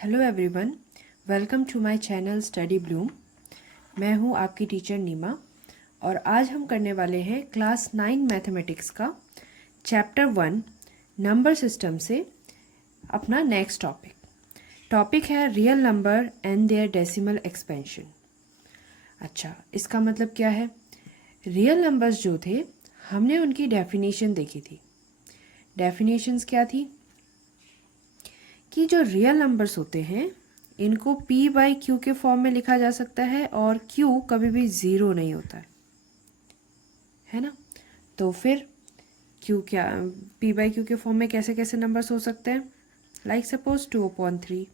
Hello everyone, welcome to my channel study bloom. मैं हूं आपकी टीचर नीमा और आज हम करने वाले हैं क्लास 9 मैथमेटिक्स का चैप्टर 1 नंबर सिस्टम से अपना नेक्स्ट टॉपिक है real number and their decimal expansion. अच्छा, इसका मतलब क्या है? रियल नंबर्स जो थे हमने उनकी डेफिनेशन देखी थी। डेफिनेशंस क्या थी कि जो रियल नंबर्स होते हैं इनको p बाई क्यू के फॉर्म में लिखा जा सकता है और q कभी भी ज़ीरो नहीं होता है ना। तो फिर q क्या p बाई क्यू के फॉर्म में कैसे कैसे नंबर्स हो सकते हैं? लाइक सपोज 2/3,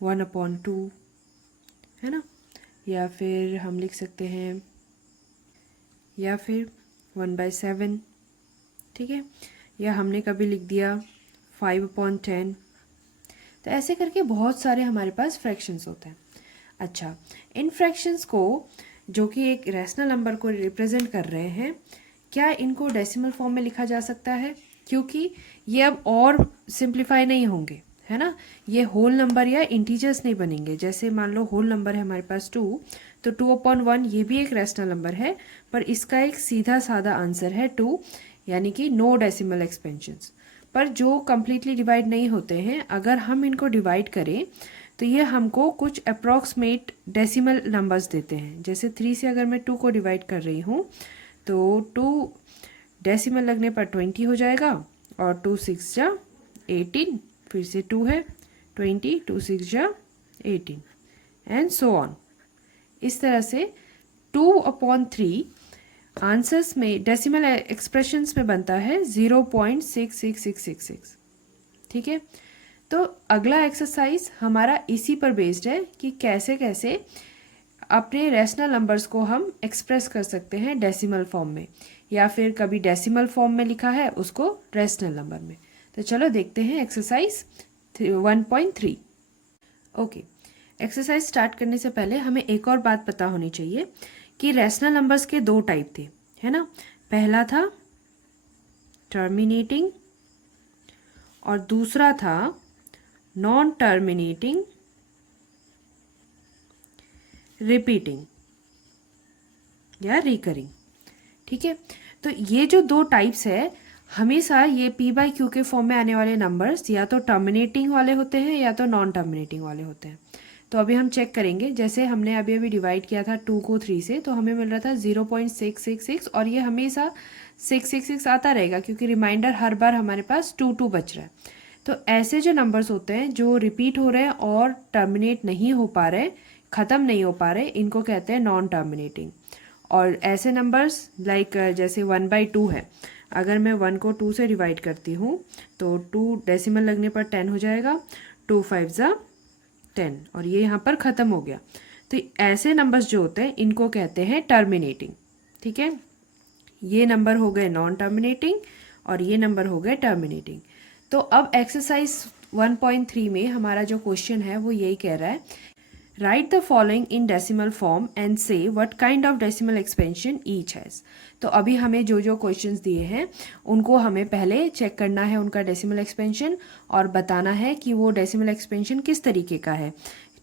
1/2 है ना, या फिर हम लिख सकते हैं या फिर 1/7, ठीक है, या हमने कभी लिख दिया 5/10। तो ऐसे करके बहुत सारे हमारे पास फ्रैक्शंस होते हैं। अच्छा, इन फ्रैक्शंस को जो कि एक रैशनल नंबर को रिप्रेजेंट कर रहे हैं, क्या इनको डेसिमल फॉर्म में लिखा जा सकता है? क्योंकि ये अब और सिंप्लीफाई नहीं होंगे, है ना। ये होल नंबर या इंटीजर्स नहीं बनेंगे। जैसे मान लो होल नंबर है हमारे पास 2, तो 2/1 ये भी एक रैशनल नंबर है, पर इसका एक सीधा साधा आंसर है 2, यानी कि नो डेसिमल एक्सपेंशंस। पर जो कम्प्लीटली डिवाइड नहीं होते हैं, अगर हम इनको डिवाइड करें तो ये हमको कुछ अप्रॉक्सीमेट डेसिमल नंबर्स देते हैं। जैसे 3 से अगर मैं 2 को डिवाइड कर रही हूँ तो 2 डेसिमल लगने पर 20 हो जाएगा, और 2 6 जा 18, फिर से 2 है 20, 2 6 जा 18 एंड सो ऑन। इस तरह से 2/3 आंसर्स में डेसिमल एक्सप्रेशंस में बनता है 0.66666। ठीक है, तो अगला एक्सरसाइज हमारा इसी पर बेस्ड है कि कैसे कैसे अपने रैशनल नंबर्स को हम एक्सप्रेस कर सकते हैं डेसिमल फॉर्म में, या फिर कभी डेसिमल फॉर्म में लिखा है उसको रैशनल नंबर में। तो चलो देखते हैं एक्सरसाइज 1.3। ओके, एक्सरसाइज स्टार्ट करने से पहले हमें एक और बात पता होनी चाहिए कि रैशनल नंबर्स के 2 टाइप थे, है ना। पहला था टर्मिनेटिंग और दूसरा था नॉन टर्मिनेटिंग रिपीटिंग या रिकरिंग। ठीक है, तो ये जो 2 टाइप्स है, हमेशा ये p बाई क्यू के फॉर्म में आने वाले नंबर्स या तो टर्मिनेटिंग वाले होते हैं या तो नॉन टर्मिनेटिंग वाले होते हैं। तो अभी हम चेक करेंगे। जैसे हमने अभी अभी डिवाइड किया था 2 को 3 से, तो हमें मिल रहा था 0.666, और ये हमेशा 666 आता रहेगा क्योंकि रिमाइंडर हर बार हमारे पास 2 बच रहा है। तो ऐसे जो नंबर्स होते हैं जो रिपीट हो रहे हैं और टर्मिनेट नहीं हो पा रहे, ख़त्म नहीं हो पा रहे, इनको कहते हैं नॉन टर्मिनेटिंग। और ऐसे नंबर्स लाइक जैसे 1/2 है, अगर मैं 1 को 2 से डिवाइड करती हूँ तो 2 डेसिमल लगने पर 10 हो जाएगा, 2 5 जा 10, और ये यहाँ पर ख़त्म हो गया। तो ऐसे नंबर्स जो होते हैं इनको कहते हैं टर्मिनेटिंग। ठीक है, ये नंबर हो गए नॉन टर्मिनेटिंग और ये नंबर हो गए टर्मिनेटिंग। तो अब एक्सरसाइज 1.3 में हमारा जो क्वेश्चन है वो यही कह रहा है, write the following in decimal form and say what kind of decimal expansion each has. तो अभी हमें जो जो क्वेश्चंस दिए हैं उनको हमें पहले चेक करना है उनका डेसिमल एक्सपेंशन, और बताना है कि वो डेसिमल एक्सपेंशन किस तरीके का है,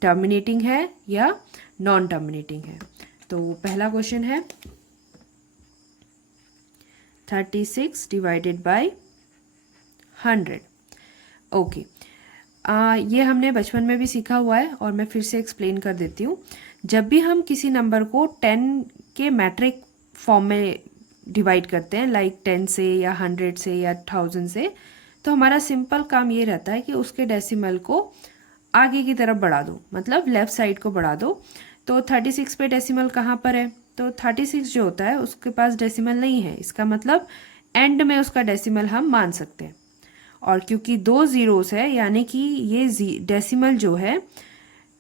टर्मिनेटिंग है या नॉन टर्मिनेटिंग है। तो पहला क्वेश्चन है 36 डिवाइडेड बाय 100। ओके, ये हमने बचपन में भी सीखा हुआ है और मैं फिर से एक्सप्लेन कर देती हूँ। जब भी हम किसी नंबर को 10 के मैट्रिक फॉर्म में डिवाइड करते हैं, लाइक 10 से या 100 से या 1000 से, तो हमारा सिंपल काम ये रहता है कि उसके डेसिमल को आगे की तरफ बढ़ा दो, मतलब लेफ़्ट साइड को बढ़ा दो। तो 36 पे डेसिमल कहाँ पर है? तो 36 जो होता है उसके पास डेसिमल नहीं है, इसका मतलब एंड में उसका डेसिमल हम मान सकते हैं। और क्योंकि 2 ज़ीरोस है, यानी कि ये डेसिमल जो है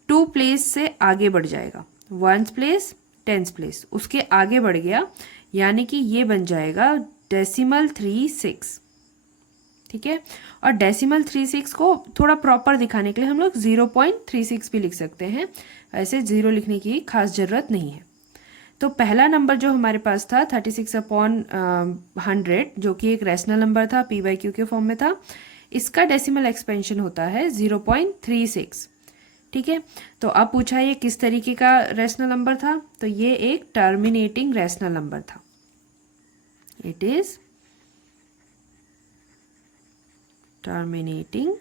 2 प्लेस से आगे बढ़ जाएगा, 1 प्लेस 10 प्लेस उसके आगे बढ़ गया, यानी कि ये बन जाएगा डेसिमल 36। ठीक है, और डेसिमल 36 को थोड़ा प्रॉपर दिखाने के लिए हम लोग 0.36 भी लिख सकते हैं, ऐसे 0 लिखने की खास ज़रूरत नहीं है। तो पहला नंबर जो हमारे पास था 36/100, जो कि एक रैशनल नंबर था, p/q के फॉर्म में था, इसका डेसिमल एक्सपेंशन होता है 0.36। ठीक है, तो अब पूछा ये किस तरीके का रैशनल नंबर था, तो ये एक टर्मिनेटिंग रैशनल नंबर था। It is terminating,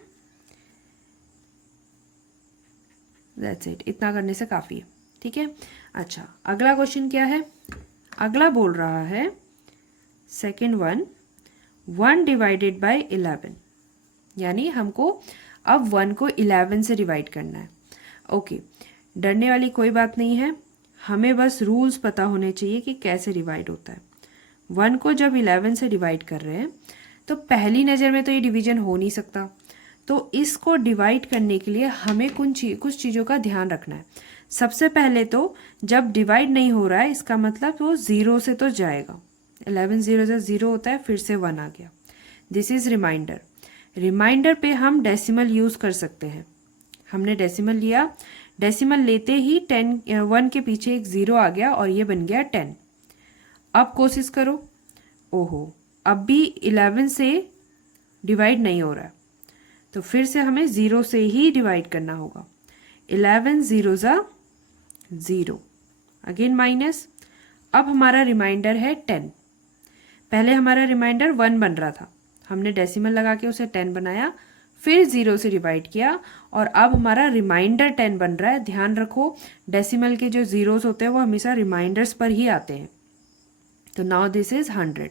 that's it, इतना करने से काफ़ी है। ठीक है, अच्छा अगला क्वेश्चन क्या है, अगला बोल रहा है सेकेंड वन, 1 डिवाइडेड बाय 11, यानी हमको अब 1 को 11 से डिवाइड करना है। ओके, डरने वाली कोई बात नहीं है, हमें बस रूल्स पता होने चाहिए कि कैसे डिवाइड होता है। 1 को जब 11 से डिवाइड कर रहे हैं तो पहली नज़र में तो ये डिवीजन हो नहीं सकता, तो इसको डिवाइड करने के लिए हमें कुछ चीज़ों का ध्यान रखना है। सबसे पहले तो जब डिवाइड नहीं हो रहा है इसका मतलब वो 0 से तो जाएगा, 11 0 से 0 होता है, फिर से 1 आ गया, दिस इज़ रिमाइंडर। रिमाइंडर पे हम डेसिमल यूज़ कर सकते हैं। हमने डेसिमल लिया, डेसिमल लेते ही 1 के पीछे एक 0 आ गया और ये बन गया 10। अब कोशिश करो, ओहो अब भी 11 से डिवाइड नहीं हो रहा है, तो फिर से हमें 0 से ही डिवाइड करना होगा। 11 0 ज़ा 0, अगेन माइनस। अब हमारा रिमाइंडर है 10। पहले हमारा रिमाइंडर 1 बन रहा था, हमने डेसिमल लगा के उसे 10 बनाया, फिर 0 से डिवाइड किया और अब हमारा रिमाइंडर 10 बन रहा है। ध्यान रखो डेसिमल के जो जीरोस होते हैं वो हमेशा रिमाइंडर्स पर ही आते हैं। तो नाउ दिस इज 100।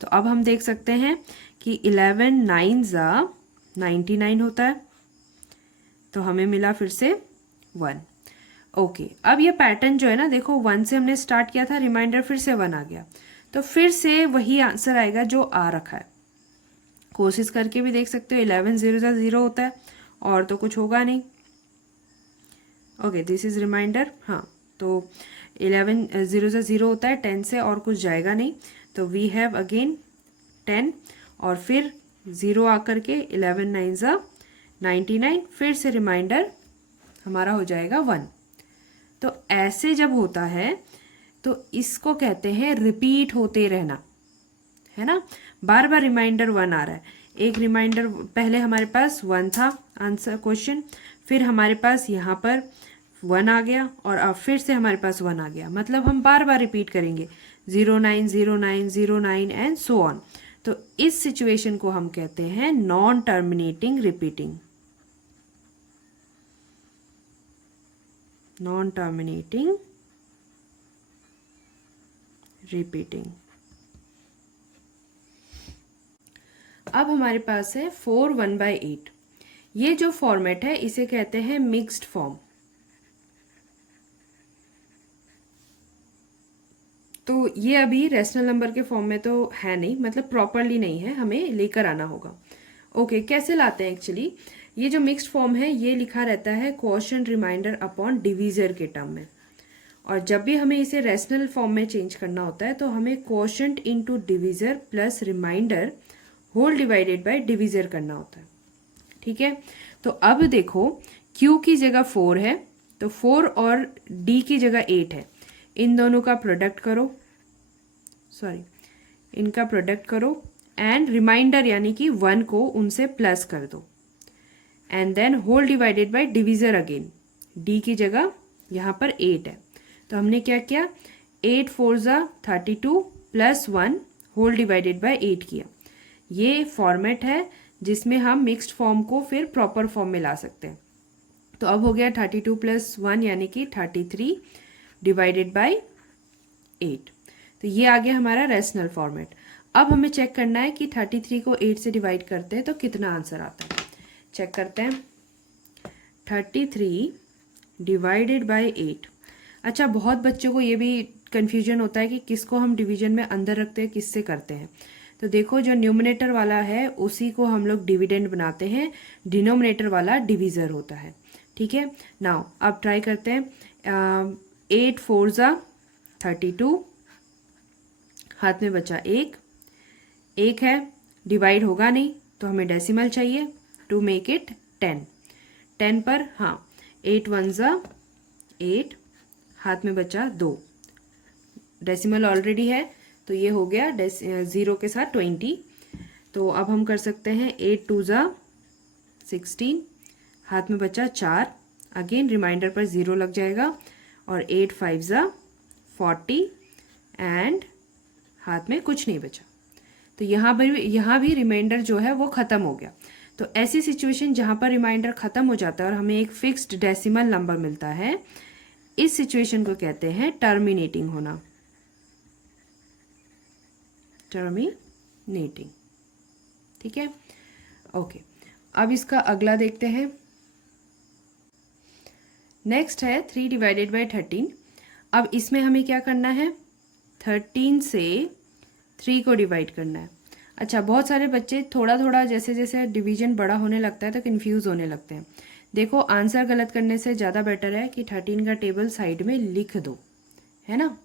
तो अब हम देख सकते हैं कि 11 9 ज़ा 99 होता है, तो हमें मिला फिर से 1। ओके, अब ये पैटर्न जो है ना, देखो 1 से हमने स्टार्ट किया था, रिमाइंडर फिर से 1 आ गया, तो फिर से वही आंसर आएगा जो आ रखा है। कोशिश करके भी देख सकते हो, 11 0 ज़ा 0 होता है और तो कुछ होगा नहीं। Okay, this is remainder. हाँ, तो 11 0 ज़ा 0 होता है, 10 से और कुछ जाएगा नहीं, तो वी हैव अगेन 10 और फिर 0 आकर के 11 9 ज़ा 99, फिर से रिमाइंडर हमारा हो जाएगा 1। तो ऐसे जब होता है तो इसको कहते हैं रिपीट होते रहना, है ना। बार बार रिमाइंडर 1 आ रहा है, एक रिमाइंडर पहले हमारे पास 1 था आंसर क्वेश्चन, फिर हमारे पास यहाँ पर 1 आ गया और अब फिर से हमारे पास 1 आ गया, मतलब हम बार बार रिपीट करेंगे 0 9 0 9 0 9 एंड सो ऑन। तो इस सिचुएशन को हम कहते हैं non terminating repeating, non terminating repeating. अब हमारे पास है 4 1/8। ये जो फॉर्मेट है इसे कहते हैं मिक्स्ड फॉर्म। तो ये अभी रेशनल नंबर के फॉर्म में तो है नहीं, मतलब प्रॉपरली नहीं है, हमें लेकर आना होगा। ओके, कैसे लाते हैं एक्चुअली, ये जो मिक्स्ड फॉर्म है ये लिखा रहता है क्वोशिएंट रिमाइंडर अपॉन डिवीजर के टर्म में, और जब भी हमें इसे रेशनल फॉर्म में चेंज करना होता है तो हमें quotient into divisor plus remainder whole divided by divisor करना होता है। ठीक है, तो अब देखो Q की जगह 4 है, तो 4 और D की जगह 8 है, इन दोनों का प्रोडक्ट करो, सॉरी इनका प्रोडक्ट करो एंड रिमाइंडर यानी कि 1 को उनसे प्लस कर दो and then whole divided by divisor again. D की जगह यहाँ पर 8 है, तो हमने क्या किया 8 4 ज़ा 32 प्लस 1 होल डिवाइडेड बाय 8 किया। ये फॉर्मेट है जिसमें हम मिक्स्ड फॉर्म को फिर प्रॉपर फॉर्म में ला सकते हैं। तो अब हो गया 32 प्लस 1 यानी कि 33 डिवाइडेड बाय 8। तो ये आ गया हमारा रेशनल फॉर्मेट। अब हमें चेक करना है कि 33 को 8 से डिवाइड करते हैं तो कितना आंसर आता है। चेक करते हैं, 33 डिवाइडेड बाय 8। अच्छा, बहुत बच्चों को ये भी कन्फ्यूजन होता है कि किसको हम डिवीजन में अंदर रखते हैं, किससे करते हैं। तो देखो जो न्यूमरेटर वाला है उसी को हम लोग डिविडेंड बनाते हैं, डिनोमिनेटर वाला डिवीज़र होता है। ठीक है, नाउ अब ट्राई करते हैं। 8 4 ज़ा 32, हाथ में बचा एक है, डिवाइड होगा नहीं तो हमें डेसिमल चाहिए टू मेक इट 10। 10 पर हाँ 8 1 ज़ा 8, हाथ में बचा 2, डेसिमल ऑलरेडी है तो ये हो गया 0 के साथ 20। तो अब हम कर सकते हैं 8 2 ज़ा 16, हाथ में बचा 4, अगेन रिमाइंडर पर 0 लग जाएगा, और 8 5 ज़ा 40 एंड हाथ में कुछ नहीं बचा। तो यहाँ भी रिमाइंडर जो है वो ख़त्म हो गया। तो ऐसी सिचुएशन जहाँ पर रिमाइंडर ख़त्म हो जाता है और हमें एक फिक्स्ड डेसिमल नंबर मिलता है, इस सिचुएशन को कहते हैं टर्मिनेटिंग होना, टर्मिनेटिंग। ठीक है, ओके। अब इसका अगला देखते हैं। नेक्स्ट है 3 डिवाइडेड बाई 13। अब इसमें हमें क्या करना है, 13 से 3 को डिवाइड करना है। अच्छा, बहुत सारे बच्चे थोड़ा थोड़ा जैसे जैसे डिवीजन बड़ा होने लगता है तो कंफ्यूज होने लगते हैं। देखो, आंसर गलत करने से ज़्यादा बेटर है कि 13 का टेबल साइड में लिख दो, है ना।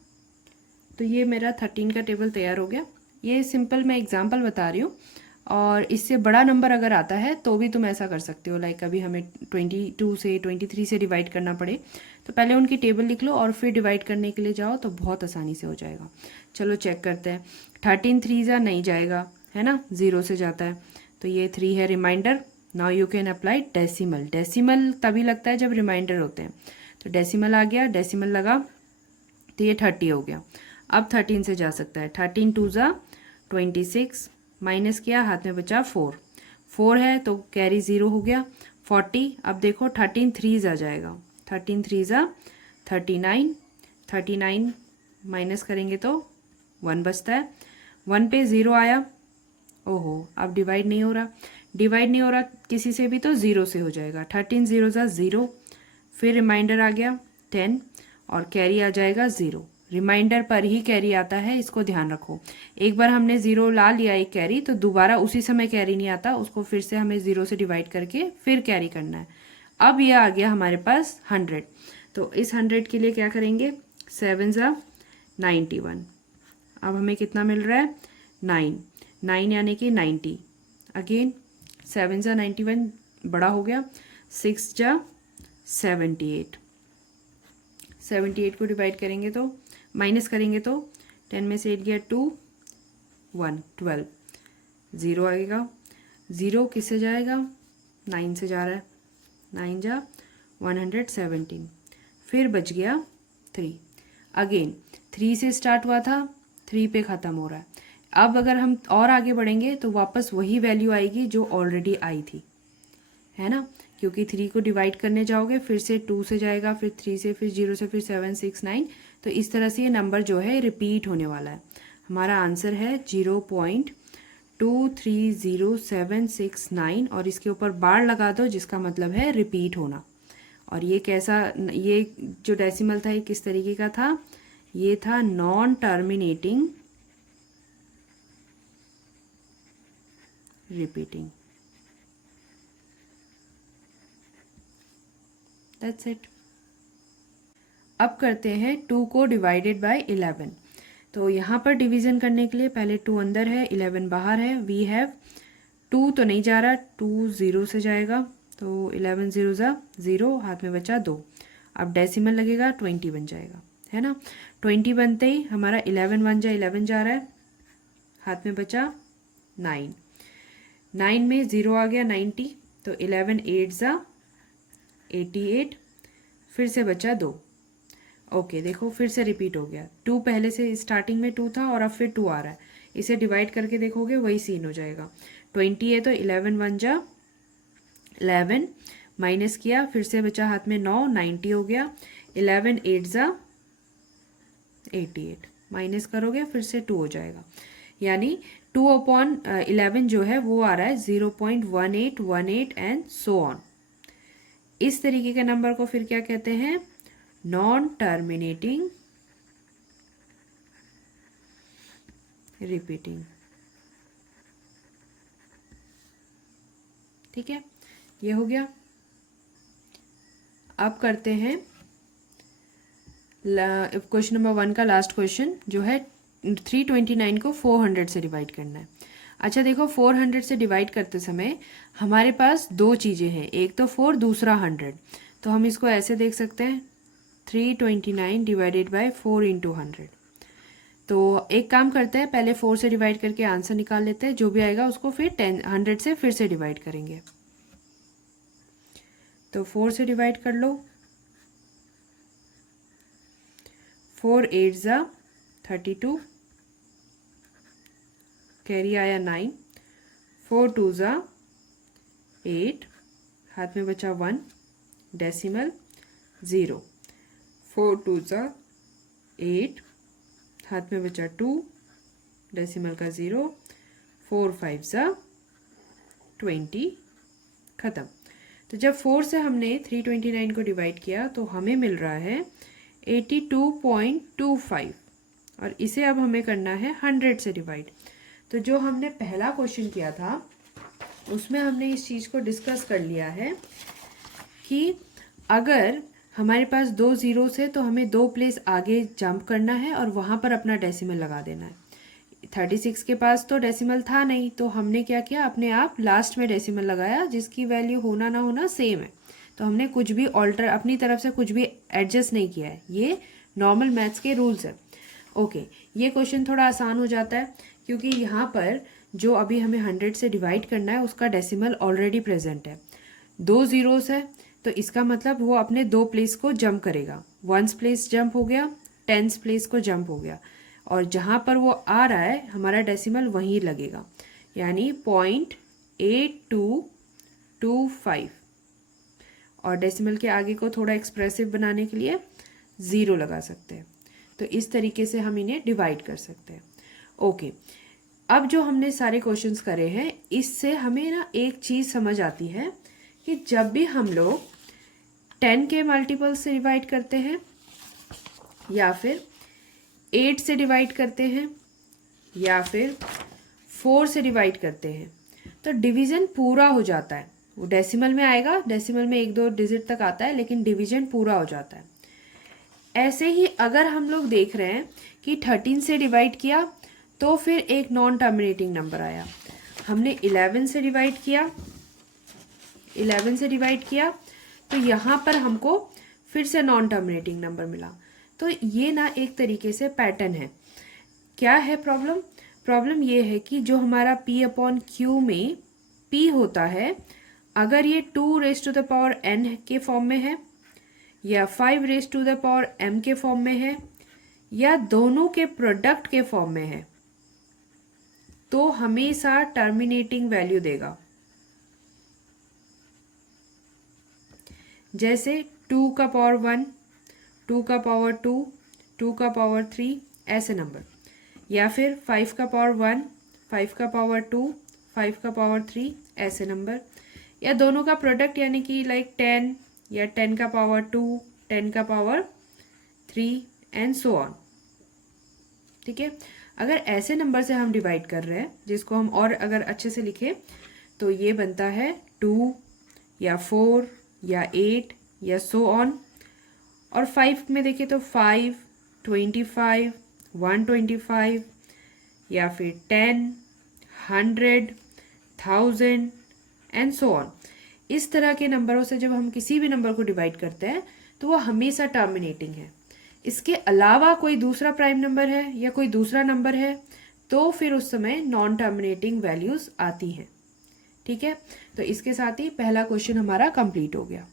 तो ये मेरा 13 का टेबल तैयार हो गया। ये सिंपल मैं एग्जांपल बता रही हूँ, और इससे बड़ा नंबर अगर आता है तो भी तुम ऐसा कर सकते हो। लाइक अभी हमें 22 से 23 से डिवाइड करना पड़े तो पहले उनकी टेबल लिख लो और फिर डिवाइड करने के लिए जाओ तो बहुत आसानी से हो जाएगा। चलो चेक करते हैं। 13 3 जा नहीं जाएगा, है ना, 0 से जाता है, तो ये 3 है remainder. Now you can apply decimal. Decimal तभी लगता है जब रिमाइंडर होते हैं, तो डेसिमल आ गया, डेसिमल लगा तो ये 30 हो गया। अब 13 से जा सकता है। 13 2 ज़ा 26, माइनस किया, हाथ में बचा 4, 4 है तो कैरी 0 हो गया। 40, अब देखो 13 3 आ जाएगा, 13 3 ज़ा 39, 39 माइनस करेंगे तो 1 बचता है, 1 पे 0 आया। ओहो, अब डिवाइड नहीं हो रहा, डिवाइड नहीं हो रहा किसी से भी तो 0 से हो जाएगा। 13 0 ज़ा 0, फिर रिमाइंडर आ गया 10 और कैरी आ जाएगा 0। रिमाइंडर पर ही कैरी आता है, इसको ध्यान रखो। एक बार हमने 0 ला लिया एक कैरी तो दोबारा उसी समय कैरी नहीं आता, उसको फिर से हमें 0 से डिवाइड करके फिर कैरी करना है। अब ये आ गया हमारे पास 100, तो इस 100 के लिए क्या करेंगे, 7 ज़ा 91। अब हमें कितना मिल रहा है, 9, 9 यानी कि 90। अगेन 7 ज़ा 91 बड़ा हो गया, 6 ज़ा 78, 78 को डिवाइड करेंगे तो माइनस करेंगे तो 10 में से 8 गया 2, 1 12, 0 आएगा। 0 किससे जाएगा, 9 से जा रहा है, 9 जा 117, फिर बच गया 3। अगेन 3 से स्टार्ट हुआ था, 3 पे ख़त्म हो रहा है। अब अगर हम और आगे बढ़ेंगे तो वापस वही वैल्यू आएगी जो ऑलरेडी आई थी, है ना, क्योंकि 3 को डिवाइड करने जाओगे फिर से 2 से जाएगा, फिर 3 से, फिर 0 से, फिर 7 6 9, तो इस तरह से ये नंबर जो है रिपीट होने वाला है। हमारा आंसर है 0.230769 और इसके ऊपर बार लगा दो जिसका मतलब है रिपीट होना। और ये कैसा, ये जो डेसिमल था ये किस तरीके का था, ये था non terminating repeating. That's it. अब करते हैं 2 को डिवाइडेड बाय 11। तो यहाँ पर डिवीज़न करने के लिए पहले 2 अंदर है, 11 बाहर है। वी हैव 2 तो नहीं जा रहा, 2 0 से जाएगा, तो 11 0 ज़ा 0, हाथ में बचा 2। अब डेसिमल लगेगा, 20 बन जाएगा, है ना। 20 बनते ही हमारा 11 1 जा 11 जा रहा है, हाथ में बचा 9, 9 में 0 आ गया 90, तो 11 8 ज़ा 88, फिर से बचा 2। ओके, देखो फिर से रिपीट हो गया। 2 पहले से स्टार्टिंग में 2 था और अब फिर 2 आ रहा है, इसे डिवाइड करके देखोगे वही सीन हो जाएगा। 20 है तो 11 1 जा 11, माइनस किया, फिर से बचा हाथ में 9, 90 हो गया। 11 8 जा 88, माइनस करोगे फिर से 2 हो जाएगा, यानी 2/11 जो है वो आ रहा है 0.1818 एंड सो ऑन। इस तरीके के नंबर को फिर क्या कहते हैं, नॉन टर्मिनेटिंग रिपीटिंग। ठीक है, ये हो गया। अब करते हैं क्वेश्चन नंबर 1 का लास्ट क्वेश्चन, जो है 329 को 400 से डिवाइड करना है। अच्छा देखो, 400 से डिवाइड करते समय हमारे पास दो चीज़ें हैं, एक तो 4, दूसरा 100। तो हम इसको ऐसे देख सकते हैं, 329 डिवाइडेड बाय 4 इंटू 100। तो एक काम करते हैं, पहले 4 से डिवाइड करके आंसर निकाल लेते हैं, जो भी आएगा उसको फिर 100 से फिर से डिवाइड करेंगे। तो 4 से डिवाइड कर लो, 4 8 ज़ा 32, कैरी आया 9, 4 2 ज़ा 8, हाथ में बचा 1, डेसिमल 0, 4 2 ज़ा 8, हाथ में बचा 2, डेसिमल का 0, 4 5 ज़ा 20, ख़त्म। तो जब 4 से हमने 329 को डिवाइड किया तो हमें मिल रहा है 82.25, और इसे अब हमें करना है 100 से डिवाइड। तो जो हमने पहला क्वेश्चन किया था उसमें हमने इस चीज़ को डिस्कस कर लिया है कि अगर हमारे पास 2 ज़ीरोस है तो हमें 2 प्लेस आगे जंप करना है और वहाँ पर अपना डेसिमल लगा देना है। 36 के पास तो डेसिमल था नहीं, तो हमने क्या किया, अपने आप लास्ट में डेसिमल लगाया, जिसकी वैल्यू होना ना होना सेम है। तो हमने कुछ भी ऑल्टर, अपनी तरफ से कुछ भी एडजस्ट नहीं किया है। ये नॉर्मल मैथ्स के रूल्स है। ओके, ये क्वेश्चन थोड़ा आसान हो जाता है क्योंकि यहाँ पर जो अभी हमें 100 से डिवाइड करना है उसका डेसिमल ऑलरेडी प्रेजेंट है। 2 ज़ीरोस है तो इसका मतलब वो अपने 2 प्लेस को जंप करेगा। 1s प्लेस जंप हो गया, 10s प्लेस को जंप हो गया, और जहाँ पर वो आ रहा है हमारा डेसिमल वहीं लगेगा, यानी 0.8225, और डेसिमल के आगे को थोड़ा एक्सप्रेसिव बनाने के लिए 0 लगा सकते हैं। तो इस तरीके से हम इन्हें डिवाइड कर सकते हैं। ओके, अब जो हमने सारे क्वेश्चंस करे हैं इससे हमें ना एक चीज़ समझ आती है कि जब भी हम लोग 10 के मल्टीपल से डिवाइड करते हैं या फिर 8 से डिवाइड करते हैं या फिर 4 से डिवाइड करते हैं तो डिवीज़न पूरा हो जाता है। वो डेसिमल में आएगा, डेसिमल में 1-2 डिजिट तक आता है, लेकिन डिवीज़न पूरा हो जाता है। ऐसे ही अगर हम लोग देख रहे हैं कि 13 से डिवाइड किया तो फिर एक नॉन टर्मिनेटिंग नंबर आया, हमने 11 से डिवाइड किया, 11 से डिवाइड किया तो यहाँ पर हमको फिर से नॉन टर्मिनेटिंग नंबर मिला। तो ये ना एक तरीके से पैटर्न है। क्या है प्रॉब्लम? प्रॉब्लम ये है कि जो हमारा P/Q में P होता है, अगर ये 2n के फॉर्म में है या 5m के फॉर्म में है या दोनों के प्रोडक्ट के फॉर्म में है तो हमेशा टर्मिनेटिंग वैल्यू देगा। जैसे 2 का पावर 1, 2 का पावर 2, 2 का पावर 3 ऐसे नंबर, या फिर 5 का पावर 1, 5 का पावर 2, 5 का पावर 3 ऐसे नंबर, या दोनों का प्रोडक्ट यानी कि लाइक 10 या 10 का पावर 2, 10 का पावर 3 एंड सो ऑन। ठीक है, अगर ऐसे नंबर से हम डिवाइड कर रहे हैं, जिसको हम और अगर अच्छे से लिखें तो ये बनता है 2 या 4 या 8 या सो ऑन। और 5 में देखिए तो 5, 25, 125 या फिर 10, 100, 1000 एंड सो ऑन। इस तरह के नंबरों से जब हम किसी भी नंबर को डिवाइड करते हैं तो वो हमेशा टर्मिनेटिंग है। इसके अलावा कोई दूसरा प्राइम नंबर है या कोई दूसरा नंबर है तो फिर उस समय नॉन टर्मिनेटिंग वैल्यूज आती हैं। ठीक है, तो इसके साथ ही पहला क्वेश्चन हमारा कंप्लीट हो गया।